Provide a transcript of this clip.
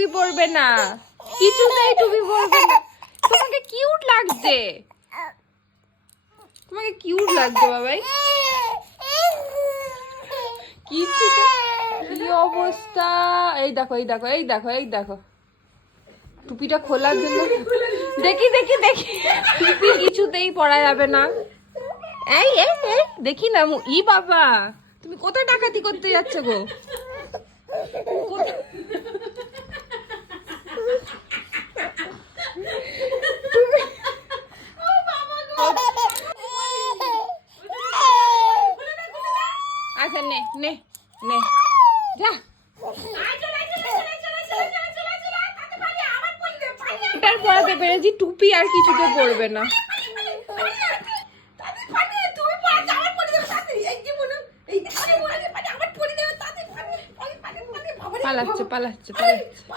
টুপি পরবে না, কিছুতেই টুপি পরবে না। তোমাকে কিউট লাগছে, তোমাকে কিউট লাগছে বাবাই। কিছুতে কি অবস্থা, এই দেখো এই দেখো এই দেখো এই দেখো টুপিটা খোলার জন্য। দেখি দেখি দেখি, টুপি কিছুতেই পরা যাবে না। এই এই এই দেখি না, ই বাবা তুমি কোথায় ডাকাতি করতে যাচ্ছ গো? আচ্ছা নে নে নে যা। এটার পরাতে পেরেছি, টুপি আর কিছুতে পরবে না। পালাচ্ছে পালাচ্ছে পালাচ্ছে।